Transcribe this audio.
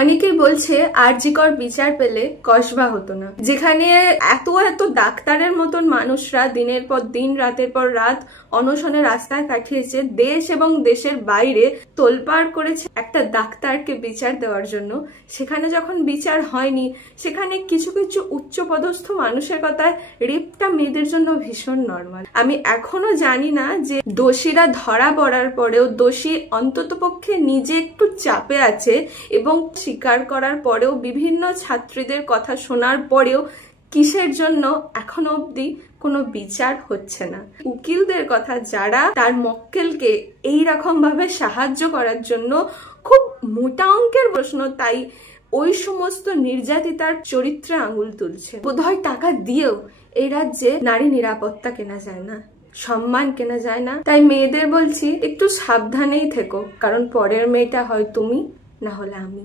অনেকেই বলছে আরজিকর বিচার পেলে কসবা হতো না, যেখানে এত এত ডাক্তারের মতন মানুষরা দিনের পর দিন রাতের পর রাত অনশনে রাস্তায় কাটিয়েছে, দেশ এবং দেশের বাইরে তোলপাড় করেছে একটা ডাক্তারকে বিচার দেওয়ার জন্য। সেখানে যখন বিচার হয়নি, সেখানে কিছু কিছু উচ্চপদস্থ মানুষের কথায় রেপটা মেয়েদের জন্য ভীষণ নর্মাল। আমি এখনো জানি না যে দোষীরা ধরা পড়ার পরেও দোষী অন্ততপক্ষে নিজে একটু চাপে আছে এবং স্বীকার করার পরেও বিভিন্ন ছাত্রীদের কথা শোনার পরেও কিসের জন্য এখনো অবধি কোনো বিচার হচ্ছে না। উকিলদের কথা, যারা তার মক্কেলকে এইরকম ভাবে সাহায্য করার জন্য খুব মোটা অঙ্কের প্রশ্ন, তাই ওই সমস্ত নির্যাতিতার চরিত্রে আঙুল তুলছে। বোধহয় টাকা দিয়েও এই রাজ্যে নারী নিরাপত্তা কেনা যায় না, সম্মান কেনা যায় না। তাই মেয়েদের বলছি একটু সাবধানেই থেকো, কারণ পরের মেয়েটা হয় তুমি, না হলে আমি।